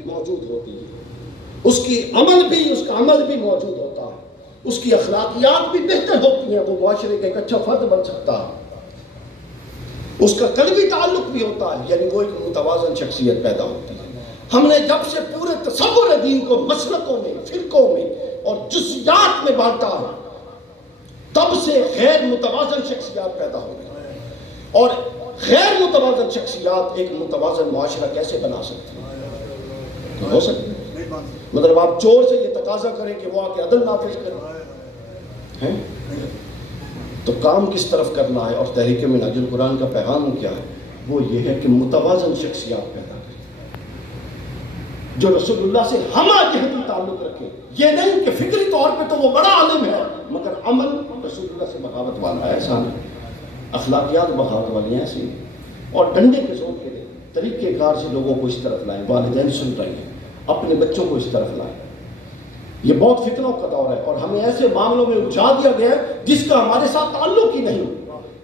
موجود ہوتی ہے، اس کی اس کا عمل بھی موجود ہوتا ہے، اس کی اخلاقیات بھی بہتر ہوتی ہیں، وہ معاشرے کا ایک اچھا فرد بن سکتا ہے، اس کا قلبی تعلق بھی ہوتا ہے، یعنی وہ ایک متوازن شخصیت پیدا ہوتی ہے۔ ہم نے جب سے پورے تصور دین کو مسلکوں میں، فرقوں میں اور جزیات میں بانٹا ہے، تب سے غیر متوازن شخصیات پیدا ہو گئی، اور غیر متوازن شخصیات ایک متوازن معاشرہ کیسے بنا سکتی ہیں؟ ہو سکتی ہے؟ مطلب آپ چور سے یہ تقاضا کریں کہ وہ آ کے عدل نافذ کریں، تو کام کس طرف کرنا ہے؟ اور تحریک منہاج القرآن کا پیغام کیا ہے؟ وہ یہ ہے کہ متوازن شخصیات پیدا کریں جو رسول اللہ سے ہمہ جہتی تعلق رکھے۔ یہ نہیں کہ فکری طور پہ تو وہ بڑا عالم ہے مگر عمل رسول اللہ سے بغاوت والا ہے، ایسا نہیں، اخلاقیات بغاوت والی ہیں ایسی، اور ڈنڈے کے زور کے طریقے کار سے لوگوں کو اس طرف لائیں، والدین سن رہے ہیں، اپنے بچوں کو اس طرف لائیں۔ یہ بہت فتنوں کا دور ہے، اور ہمیں ایسے معاملوں میں الجھا دیا گیا ہے جس کا ہمارے ساتھ تعلق ہی نہیں۔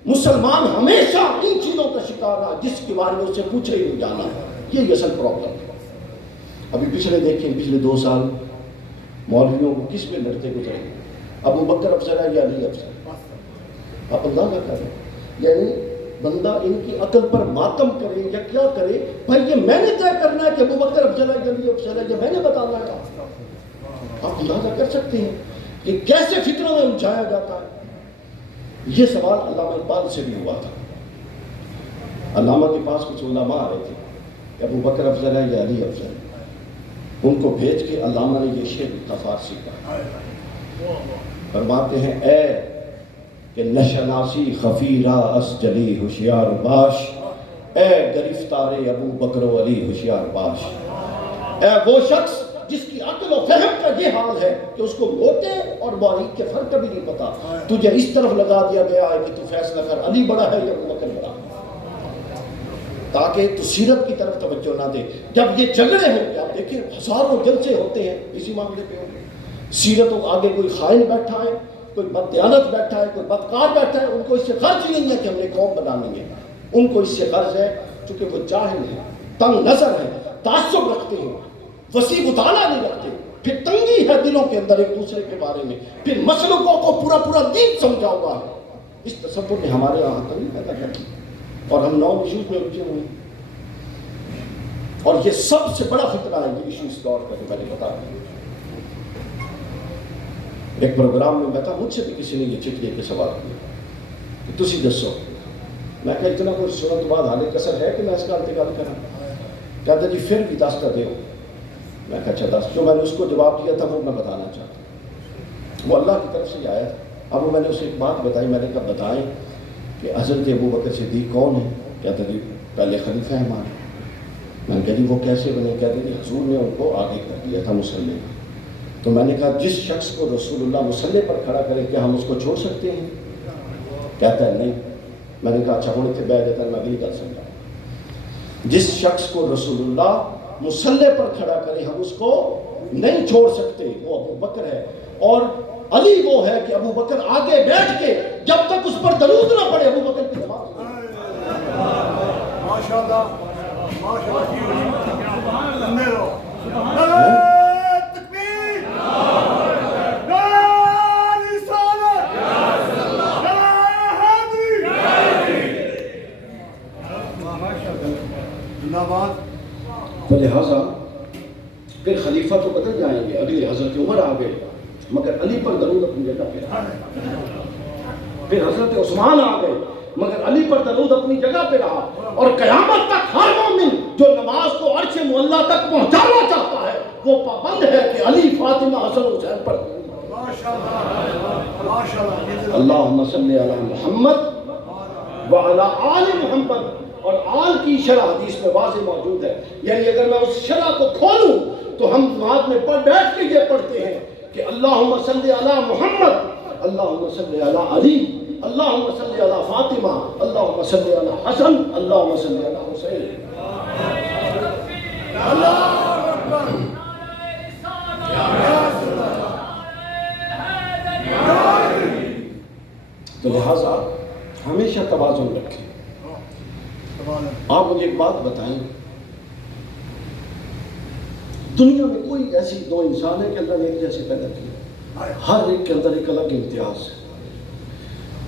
مسلمان ہمیشہ ان چیزوں کا شکار رہا جس کے بارے میں اسے پوچھے ہی نہیں جانا، یہ اصل پرابلم ہے۔ ابھی پچھلے 2 سال مولویوں کو کس میں لڑتے گزرے، ابو بکر افضل ہے یا علی افضل؟ آپ اللہ کا کریں، یعنی بندہ ان کی عقل پر ماتم کرے یا کیا کرے؟ بھائی یہ میں نے طے کرنا ہے کہ ابو بکر افضل ہے یا علی افضل ہے، یہ میں نے بتانا ہے؟ آپ اندازہ کر سکتے ہیں کہ کیسے فکروں میں الجھایا جاتا ہے۔ یہ سوال علامہ اقبال سے بھی ہوا تھا، علامہ کے پاس کچھ علماء آ رہے تھے کہ ابو بکر افضل ہے یا علی افضل ہے، ان کو بھیج کے علامہ نے یہ شعر لکھا فارسی کا، فرماتے ہیں اے کہ نشناسی خفیرہ اس جلی ہوشیار باش، اے گرفتار ابو بکر و علی ہوشیار باش، اے وہ شخص جس کی عقل و فہم کا یہ حال ہے کہ اس کو موٹے اور باریک کے فرق کا بھی نہیں پتا، تجھے اس طرف لگا دیا گیا ہے کہ تو فیصلہ کر علی بڑا ہے یا ابو بکر بڑا، تاکہ تو سیرت کی طرف توجہ نہ دے۔ جب یہ جھگڑے ہوتے ہیں، آپ دیکھیں ہزاروں جلسے ہوتے ہیں اسی معاملے پہ ہوتے ہیں، سیرتوں آگے کوئی خائن بیٹھا ہے، کوئی بددیانت بیٹھا ہے، کوئی بدکار بیٹھا ہے، ان کو اس سے غرض ہی نہیں ہے کہ ہم نے قوم بنانی ہے، ان کو اس سے غرض ہے چونکہ وہ جاہل ہے، تنگ نظر ہے، تعصب رکھتے ہیں، وسیع مطالعہ نہیں رکھتے، پھر تنگی ہے دلوں کے اندر ایک دوسرے کے بارے میں، پھر مسلکوں کو پورا دین سمجھا ہوا ہے۔ اس تصور نے ہمارے یہاں نہیں پیدا کرتی، اور ہم 9 ایشوز میں الجھے ہوئے ہیں، اور یہ سب سے بڑا خطرہ ہے یہ ایشو اس دور کا جو میں نے بتا دیا۔ ایک پروگرام میں بیٹھا، مجھ سے بھی کسی نے یہ چٹھی کے سوال کیا کہ تسی دسو، میں کہا اتنا کچھ سننے کے بعد حالے کسر ہے کہ میں اس کا انتقال کروں؟ کہتا جی پھر بھی دس کا دیو۔ میں کہا اچھا 10، جو میں نے اس کو جواب دیا تھا وہ میں بتانا چاہتا ہوں، وہ اللہ کی طرف سے آیا تھا۔ اب وہ میں نے اسے ایک بات بتائی، میں نے کہا بتائیں کہ حضرت ابو بکر صدیق کون ہے؟ کہتا جی پہلے خلیفہ ہیں ہمارے۔ میں نے کہا جی وہ کیسے بنے؟ کہتے جی حضور نے ان کو آگے کر دیا تھا مسلح کا۔ تو میں نے کہا جس شخص کو رسول اللہ مسلح پر کھڑا کرے کیا ہم اس کو چھوڑ سکتے ہیں؟ کہتا ہے نہیں۔ میں نے کہا اچھا ہونے سے بیٹھ دیتا ہے، میں اگلی گل سمجھا، جس شخص کو رسول اللہ مسلح پر کھڑا کرے ہم اس کو نہیں چھوڑ سکتے، وہ ابو بکر ہے، اور علی وہ ہے کہ ابو بکر آگے بیٹھ کے جب تک اس پر درود نہ پڑے ابو بکر کی جماعت۔ تو لہٰذا پھر خلیفہ تو بدل جائیں گے، اگلے حضرت عمر آ گئے مگر علی پر درود اپنی جگہ پہ رہا، پھر حضرت عثمان آ گئے مگر علی پر درود اپنی جگہ پہ رہا، اور قیامت تک ہر مومن جو نماز کو عرش معلیٰ تک پہنچانا چاہتا ہے وہ پابند ہے کہ علی، فاطمہ، حسن، حسین پر اللہم صلی علی محمد وعلی آل محمد۔ اور آل کی شرح حدیث میں واضح موجود ہے، یعنی اگر میں اس شرح کو کھولوں تو ہم نماز میں بیٹھ کے یہ پڑھتے ہیں کہ اللہم صلی علی محمد، اللہم صلی علی علی، اللہم صلی علی فاطمہ، اللہم صلی علی حسن، اللہم صلی علی حسین۔ تو لہٰذا ہمیشہ توازن رکھیں۔ آپ مجھے ایک بات بتائیں، دنیا میں کوئی ایسی دو انسان ہے کہ اللہ نے ایک جیسے پیدا کیا؟ ہر ایک کے اندر ایک الگ امتیاز ہے۔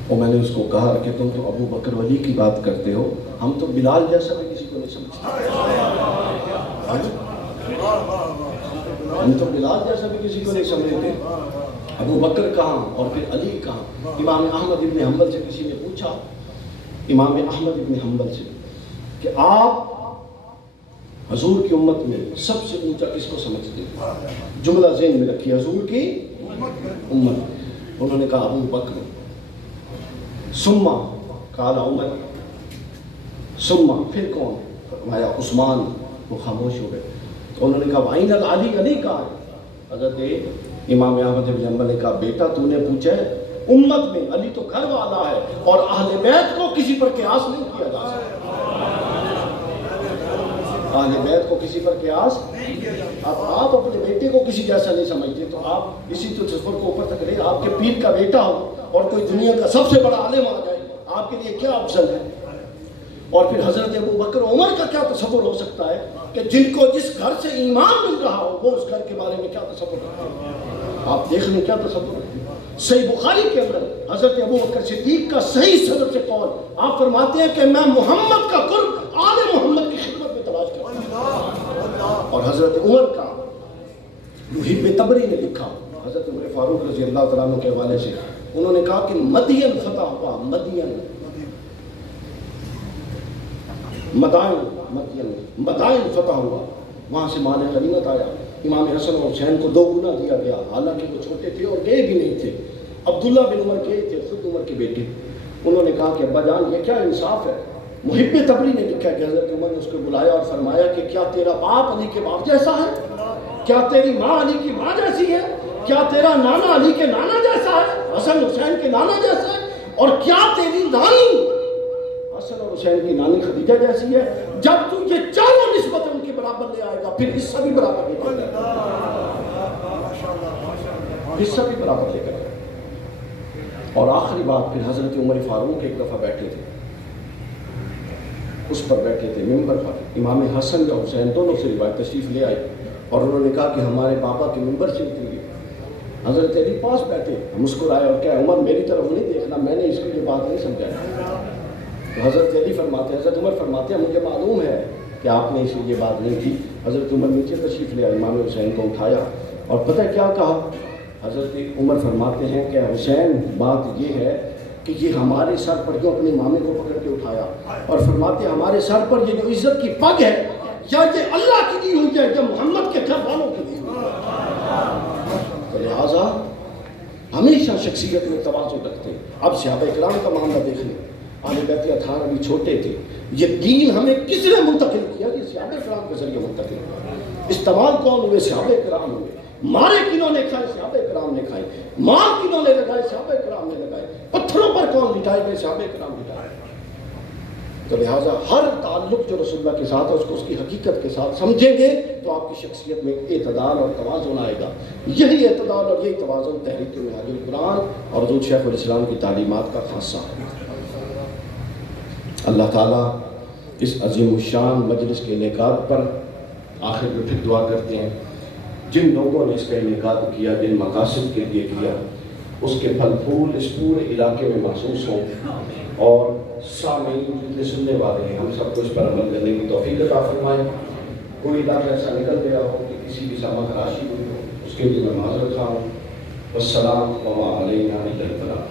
اور میں نے اس کو کہا کہ تم تو ابو بکر ولی کی بات کرتے ہو، ہم تو بلال جیسا بھی کسی کو نہیں سمجھتے، ہم تو بلال جیسا بھی کسی کو نہیں سمجھتے۔ ابو بکر کہاں اور پھر علی کہاں؟ امام احمد ابن حنبل سے کسی نے پوچھا، امام احمد ابن حنبل سے، کہ آپ حضور کی امت میں سب سے اونچا کس کو سمجھتے ہیں؟ جملہ ذہن میں رکھیے، حضور کی امت۔ انہوں نے کہا ابو بکر، ثم قال عمر، ثم پھر کون؟ فرمایا عثمان۔ وہ خاموش ہو گئے۔ تو انہوں نے کہا وَأَيْنَ الْعَلِي، علی کہاں ہے؟ حضرت امام احمد بن حنبل نے کہا بیٹا تو نے پوچھا ہے، امت میں علی تو گھر والا ہے، اور اہل بیت کو کسی پر قیاس نہیں کیا جا سکتا۔ اہل بیت کو کسی پر قیاس، اب آپ اپنے بیٹے کو کسی جیسا نہیں سمجھتے تو آپ اسی تصور کو اوپر تک لے، آپ کے پیر کا بیٹا ہو اور کوئی دنیا کا سب سے بڑا عالم آ جائے، آپ کے لیے کیا افضل ہے؟ اور پھر حضرت ابو بکر عمر کا کیا تصور ہو سکتا ہے کہ جن کو جس گھر سے ایمان مل رہا ہو وہ اس گھر کے بارے میں کیا تصور رکھتے ہیں؟ آپ دیکھ لیں کیا تصور رکھتے ہیں۔ صحیح بخاری کے اندر حضرت ابو بکر صدیق کا صحیح صدر سے قول، آپ فرماتے ہیں کہ میں محمد کا قرب آل محمد کی خدمت میں تلاش کرتا ہوں۔ اور حضرت عمر کا محب تبری نے لکھا، حضرت عمر فاروق رضی اللہ تعالیٰ عنہ کے حوالے سے، انہوں نے کہا کہ مدین فتح ہوا، مدائن فتح ہوا، وہاں سے مال غنیمت آیا، امام حسن اور حسین کو 2 گنا دیا گیا، حالانکہ وہ چھوٹے تھے اور گئے بھی نہیں تھے۔ عبداللہ بن عمر گئے تھے، خود عمر کے بیٹے۔ انہوں نے کہا کہ ابا جان یہ کیا انصاف ہے؟ محب تبری نے لکھا کہ حضرت عمر نے اس کو بلایا اور فرمایا کہ کیا تیرا باپ علی کے باپ جیسا ہے؟ کیا تیری ماں علی کی ماں جیسی ہے؟ کیا تیرا نانا علی کے نانا جیسا ہے، حسن حسین کے نانا جیسا ہے؟ اور کیا تیری نانی حسن اور حسین کی نانی خدیجہ جیسی ہے؟ جب تو یہ چاروں نسبتیں ان کے برابر لے آئے گا پھر حصہ بھی برابر لے کر آئے گا، حصہ بھی برابر لے کر آئے گا۔ اور آخری بات، پھر حضرت عمر فاروق ایک دفعہ بیٹھے تھے، اس پر بیٹھے تھے ممبر پر، امام حسن یا حسین دونوں سے روایت تشریف لے آئے اور انہوں نے کہا کہ ہمارے پاپا کے ممبر سے اتریے۔ حضرت علی پاس بیٹھے، مسکرائے اور کہا عمر میری طرف نہیں دیکھنا، میں نے اس کی یہ بات نہیں سمجھایا۔ تو حضرت علی فرماتے ہیں، حضرت عمر فرماتے ہیں مجھے معلوم ہے کہ آپ نے اس کی یہ بات نہیں کی۔ حضرت عمر نیچے تشریف لے آئے، امام حسین کو اٹھایا اور پتہ کیا کہا؟ حضرت عمر فرماتے ہیں کہ حسین بات یہ ہے کہ یہ ہمارے سر پر جو اپنے مامے کو پکڑ کے اٹھایا اور فرماتے ہیں ہمارے سر پر یہ جو عزت کی پگ ہے یا یہ اللہ کی دی ہوئی ہے یا محمد کے گھر والوں کی دی ہوئی ہے۔ تو لہٰذا ہمیشہ شخصیت میں توازن رکھتے ہیں۔ اب صحابہ کرام کا معاملہ دیکھ لیں، اہل بیت اطہار ابھی چھوٹے تھے، یہ دین ہمیں کس نے منتقل کیا؟ یہ صحابہ کرام کے ذریعے منتقل کیا۔ استعمال کون ہوئے؟ صحابہ کرام ہوئے۔ مارے کنہوں نے کھائے؟ صحابہ کرام نے کھائے۔ مار کنہوں نے لگائے؟ صحابہ کرام نے لگائے۔ پتھروں پر کون لٹائے گئے؟ صحابہ کرام لٹائے۔ تو لہٰذا ہر تعلق جو رسول اللہ کے ساتھ ہے اس کو اس کی حقیقت کے ساتھ سمجھیں گے تو آپ کی شخصیت میں اعتدال اور توازن آئے گا۔ یہی اعتدال اور یہی توازن تحریک منہاج القرآن اور حضور شیخ الاسلام کی تعلیمات کا خاصہ ہے۔ اللہ تعالیٰ اس عظیم الشان مجلس کے انعقاد پر آخر میں پھر دعا کرتے ہیں، جن لوگوں نے اس کا انعقاد کیا، جن مقاصد کے لیے کیا، اس کے پھل پھول اس پورے علاقے میں محسوس ہوں اور سامعین جتنے سننے والے ہیں ہم سب کو اس پر عمل کرنے کی توفیق عطا فرمائے۔ کوئی علاقہ ایسا نکل گیا ہو کہ کسی بھی سامان خراشی ہوئی ہو اس کے لیے میں معذرت خواہ ہوں۔ والسلام وما علینا الا البلاغ۔